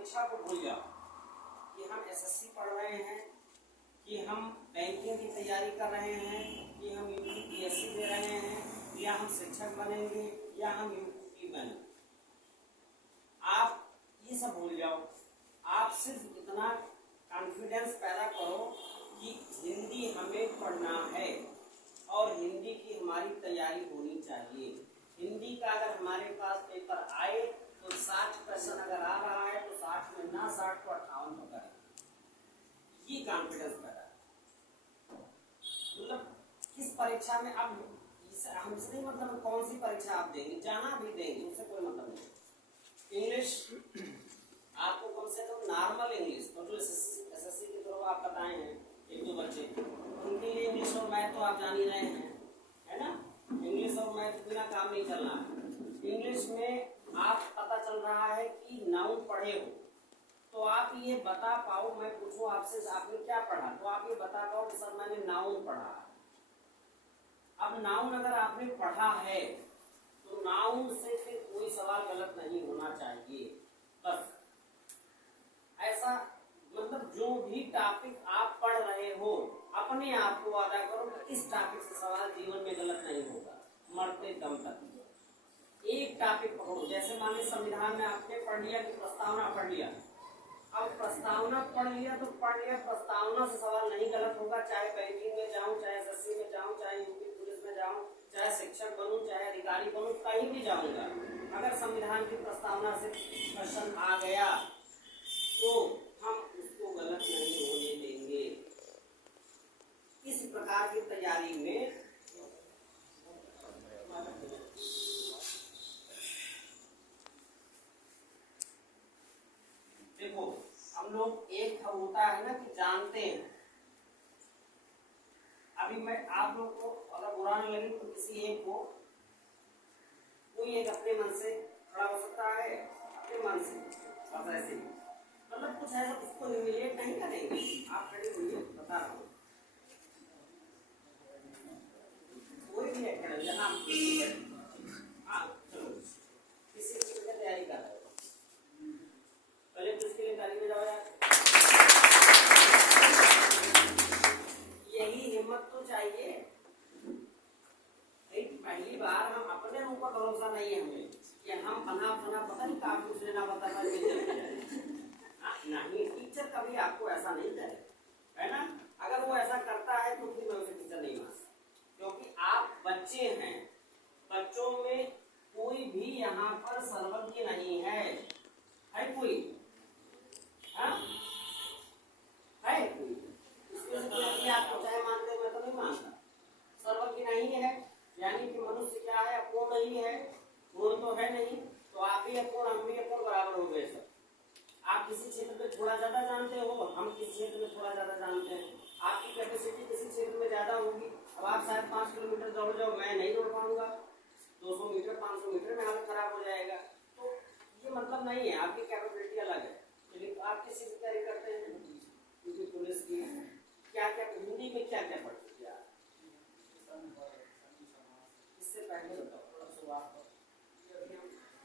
परीक्षा को भूल जाओ कि हम एसएससी पढ़ रहे हैं, कि हम बैंकिंग की तैयारी कर रहे हैं, कि हम यूपीएससी दे रहे हैं, या हम शिक्षक बनेंगे, या हम यूपी बनेंगे। आप ये सब भूल जाओ। आप सिर्फ इतना कॉन्फिडेंस पैदा करो कि हिंदी हमें पढ़ना है और हिंदी की हमारी तैयारी होनी चाहिए। हिंदी का अगर हमारे पास पेपर आए तो 60 क्वेश्चन अगर आ रहा है तो 60 में ना 60 तो 58 तो करें। ये कॉन्फिडेंस पैदा मतलब किस परीक्षा में अब हमसे नहीं मतलब कौन सी परीक्षा आप देंगे, जहां भी देंगे उससे कोई मतलब नहीं। इंग्लिश आपको कम से कम नॉर्मल इंग्लिश और जो एसएससी के थ्रू आप बताए हैं एक दो बच्चे, उनके लिए इंग्लिश और मैथ तो आप जान ही रहे हैं, है ना। इंग्लिश और मैथ बिना काम नहीं चलना है। इंग्लिश में आप पता चल रहा है कि नाउन पढ़े हो तो आप ये बता पाओ, मैं पूछूं आपसे आपने क्या पढ़ा तो आप ये बता पाओ कि सर मैंने नाउन पढ़ा। अब नाउन अगर आपने पढ़ा है तो नाउन से फिर कोई सवाल गलत नहीं होना चाहिए। बस ऐसा मतलब जो भी टॉपिक आप पढ़ रहे हो अपने आप को वादा करो कि इस टॉपिक से सवाल जीवन में गलत नहीं होगा मरते दम तक। एक टॉपिक पढ़ो, जैसे मान लीजिए संविधान में आपने पढ़ लिया कि प्रस्तावना पढ़ लिया। अब प्रस्तावना पढ़ लिया तो पढ़ लिया, प्रस्तावना से सवाल नहीं गलत होगा, चाहे बैंकिंग में जाऊं, चाहे एसएससी में जाऊं, चाहे यूपी पुलिस में जाऊं, चाहे शिक्षक बनूं, चाहे अधिकारी बनूं, कहीं भी जाऊंगा। अगर संविधान की प्रस्तावना से क्वेश्चन आ गया तो हम उसको गलत नहीं होने देंगे। इस प्रकार की तैयारी में देखो हम लोग एक होता है ना कि जानते हैं। अभी मैं आप लोग को अगर बुरा नहीं लगे तो किसी एक को कोई एक अपने मन से खड़ा हो सकता है, अपने मन से बस ऐसे ही मतलब कुछ ऐसा उसको ह्यूमिलिएट नहीं करेंगे। आप खड़े होइए, बता रहा हूँ कोई भी एक खड़े जहाँ चलो किसी चीज की तैयारी कर रहे हो पहले तो उसके लिए ताली बजाओ यार। यही हिम्मत तो चाहिए। पहली बार हम अपने ऊपर भरोसा नहीं है हमें कि हम बना पता नहीं काम कुछ लेना पता नहीं। टीचर कभी आपको ऐसा नहीं करे, है ना। अगर वो ऐसा करता है तो फिर मैं उसे टीचर नहीं मान, क्योंकि आप बच्चे हैं। बच्चों में कोई भी यहाँ पर सर्वज्ञ नहीं है कोई हाँ? है कोई इसलिए आपको चाहे मानते मैं तो नहीं मानता। सर्वज्ञ नहीं है यानी कि मनुष्य क्या है, अपूर्ण ही है, पूर्ण तो है नहीं। तो आप भी अपूर्ण हम भी अपूर्ण बराबर हो गए सब। आप किसी क्षेत्र में थोड़ा ज्यादा जानते हो, हम किसी क्षेत्र में थोड़ा ज्यादा जानते हैं। आपकी कैपेसिटी किसी क्षेत्र में ज्यादा होगी। अब आप शायद 5 किलोमीटर दौड़ जाओ, मैं नहीं दौड़ पाऊंगा। 200 मीटर 500 मीटर में हालत खराब हो जाएगा। तो ये मतलब नहीं है, आपकी कैपेबिलिटी अलग है। लेकिन आप किसी की तैयारी करते हैं क्योंकि पुलिस की क्या क्या हिंदी में क्या क्या पढ़ते हैं इससे पहले बताओ।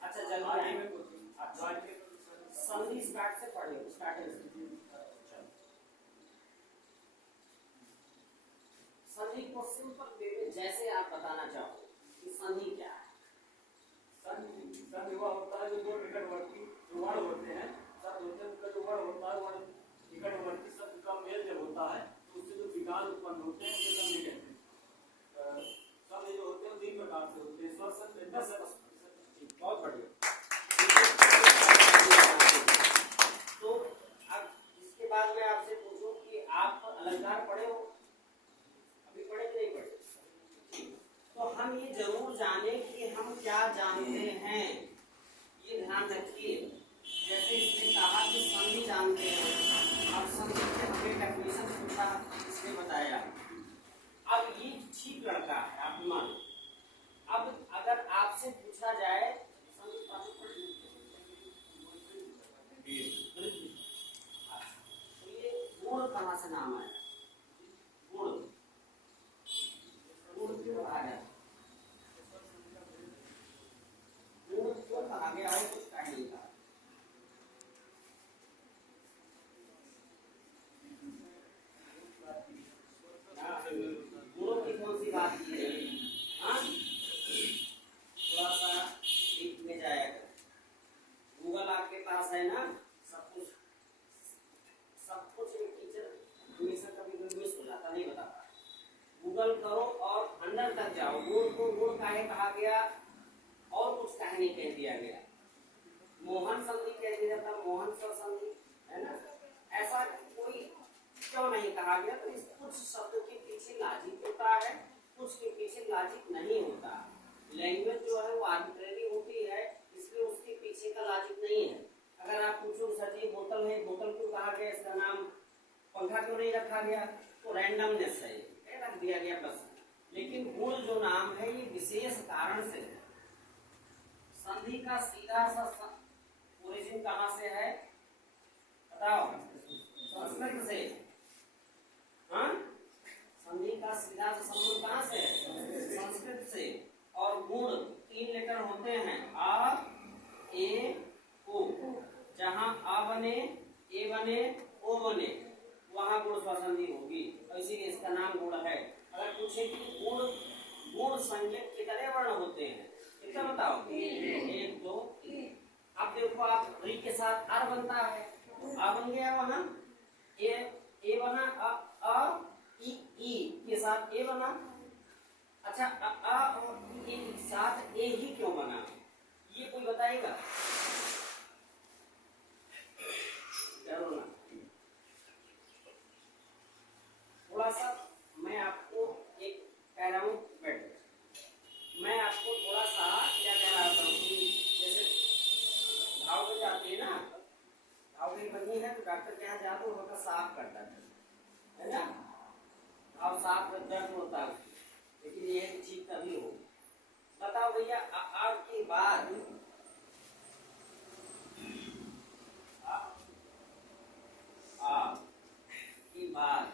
अच्छा जल्दी संधि स्टार्ट से पढ़िए, स्टार्टिंग से। संधि को सिंपल वे में जैसे आप बताना चाहो कि संधि क्या है। संधि वह होता है जो दो निकटवर्ती जो वर्ण होते हैं, शब्द होते हैं, उनका जो वर्ण होता है वर्ण निकटवर्ती शब्द का मेल जब होता है तो उससे जो विकार उत्पन्न होते हैं उसे संधि कहते हैं। शब्द जो होते हैं 3 प्रकार से होते हैं, स्वर शब्द, व्यंजक शब्द। बहुत बढ़िया। तो अब इसके बाद मैं आपसे पूछूं कि आप अलंकार पढ़े हो, अभी पढ़े कि नहीं पढ़े? तो हम ये जरूर जाने कि हम क्या जानते हैं, ये ध्यान रखिए। जैसे इसने कहा कि संधि जानते हैं, अब संधि से हमें डेफिनेशन पूछा, इसने बताया। अब ये ठीक लड़का है, आप मान। अब अगर आपसे पूछा जाए तो ये गुण कहाँ से नाम आया, गुण गुण क्यों आ गया, गुण क्यों कहा गया है, कुछ कहा नहीं कहा। आपके पास है ना सब कुछ एक टीचर हमेशा कभी कभी मिस हो जाता, नहीं बताता। गूगल करो और अंदर तक जाओ, गुण को गुण काहे कहा गया और कुछ काहे नहीं कह दिया गया। मोहन संधि कह दिया जाता, मोहन सर संधि, है ना, ऐसा कोई क्यों नहीं कहा गया। तो इस कुछ शब्दों के पीछे लॉजिक होता है, कुछ के पीछे लॉजिक नहीं होता। लैंग्वेज जो है वो आर्बिट्रेरी होती है, इसलिए उसके पीछे का लॉजिक नहीं है। अगर आप पूछो सर ये बोतल है, बोतल क्यों कहा गया, इसका नाम पंखा क्यों नहीं रखा गया, तो रैंडमनेस है, रख दिया गया बस। लेकिन गुण जो नाम है ये विशेष कारण से है। संधि का सीधा सा ओरिजिन कहाँ से है बताओ, संस्कृत से। हाँ, संधि का सीधा सा संबंध कहाँ से है, संस्कृत से। और गुण 3 लेटर होते हैं, आ ए ओ। जहाँ आ बने, ए बने, ओ बने, वहां गुण स्वसंधि होगी, इसीलिए इसका नाम गुण है। अगर पूछे कि गुण संज्ञक कितने वर्ण होते हैं, कितना बताओ, 1 2 3। अब देखो, आप री के साथ आर बनता है, आ बन गया वहां, ए बना, अ ई के साथ ए बना। अच्छा, अ और ई के साथ ए ही क्यों बना, ये कोई बताएगा, जरूर ना। थोड़ा सा मैं आपको एक कह रहा हूँ, बैठ, मैं आपको थोड़ा सा क्या कह रहा था कि जैसे घाव हो जाती है ना, घाव की बनी है तो डॉक्टर के यहाँ जाते हो तो साफ करता है ना, घाव साफ कर दर्द होता है, लेकिन ये ठीक तभी हो। बताओ भैया, आर के बाद की बात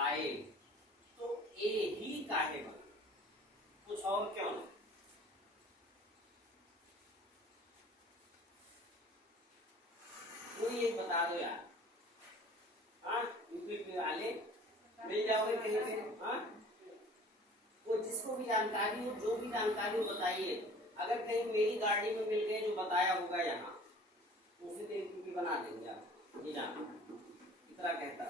आए तो ए ही काहे बने, कुछ और क्यों नहीं। कोई एक बता दो यार, हाँ, यूपी वाले मिल जाओगे कहीं पे, हाँ, वो जिसको भी जानकारी हो, जो भी जानकारी हो बताइए। अगर कहीं मेरी गाड़ी में मिल गए जो बताया होगा यहाँ, उसी दिन यूपी बना देंगे आप, ये जानो, इतना कहता।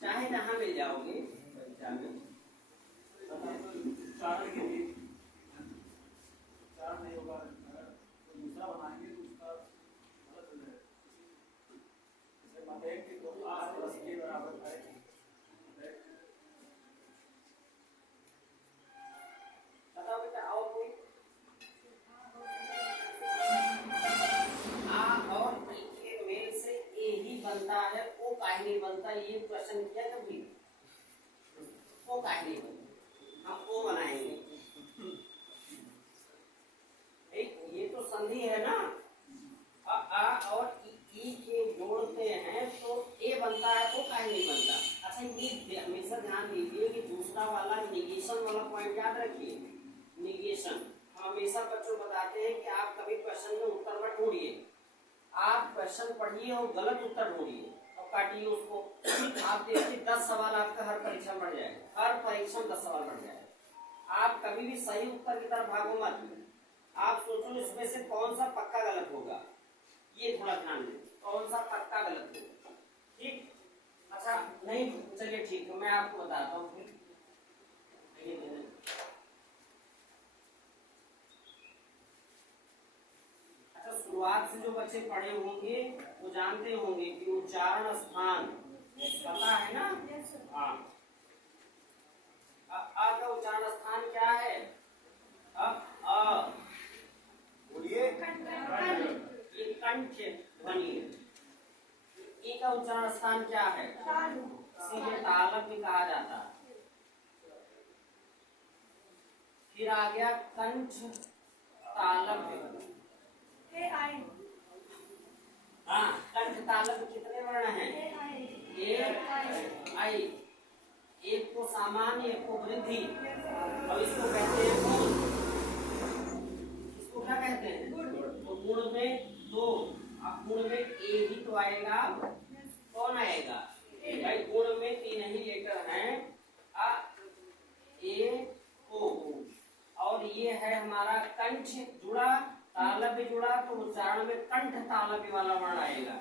चाहे जहाँ मिल जाओगे उच्चारण के लिए उच्चारण नहीं होगा, तो दूसरा बनाएंगे तो उसका गलत हो जाएगा। जैसे मदेक की 2 आ प्लस के बराबर है, बताओ बेटा, और कोई आ और ई के मेल से ए ही बनता है, ओ काहे नहीं बनता, ये क्वेश्चन किया कभी, ओ काहे नहीं बनता, हम ओ बनाएंगे। ये तो संधि है ना, आ और ई के जोड़ते हैं तो ए बनता है, ओ काहे नहीं बनता। अच्छा, ये हमेशा ध्यान दीजिए कि दूसरा वाला निगेशन वाला पॉइंट याद रखिए, निगेशन। हमेशा बच्चों बताते हैं कि आप कभी क्वेश्चन में उत्तर मत ढूंढिए, आप क्वेश्चन पढ़िए और गलत उत्तर ढूंढिए और काटिए उसको। आप देखिए 10 सवाल आपका हर परीक्षा में बढ़ जाएगा, हर परीक्षा में 10 सवाल बढ़ जाएगा। आप कभी भी सही उत्तर की तरफ भागो मत, आप सोचो इसमें से कौन सा पक्का गलत होगा, ये थोड़ा ध्यान दें, कौन सा पक्का गलत होगा, ठीक। अच्छा, नहीं चलिए ठीक है, मैं आपको बताता हूँ फिर। अच्छा, शुरुआत से जो बच्चे पढ़े होंगे वो जानते होंगे कि उच्चारण स्थान पता है ना। हाँ, अ का उच्चारण स्थान क्या है, बोलिए, ये कंठ ध्वनि है। ई का उच्चारण स्थान क्या है, इसीलिए तालव्य भी कहा जाता है। फिर आ गया कंठ तालव्य। हाँ, कंठ तालव्य कितने वर्ण हैं, एक आई, एक को सामान्य, एक को वृद्धि। अब इसको कहते हैं गुण, इसको क्या कहते हैं, तो गुण में 2, अब गुण में ए ही तो आएगा, कौन आएगा भाई, गुण में 3 ही लेटर हैं, अ ए ओ, और ये कंठ जुड़ा तालव्य जुड़ा तो उच्चारण में कंठ तालव्य वाला वर्ण आएगा।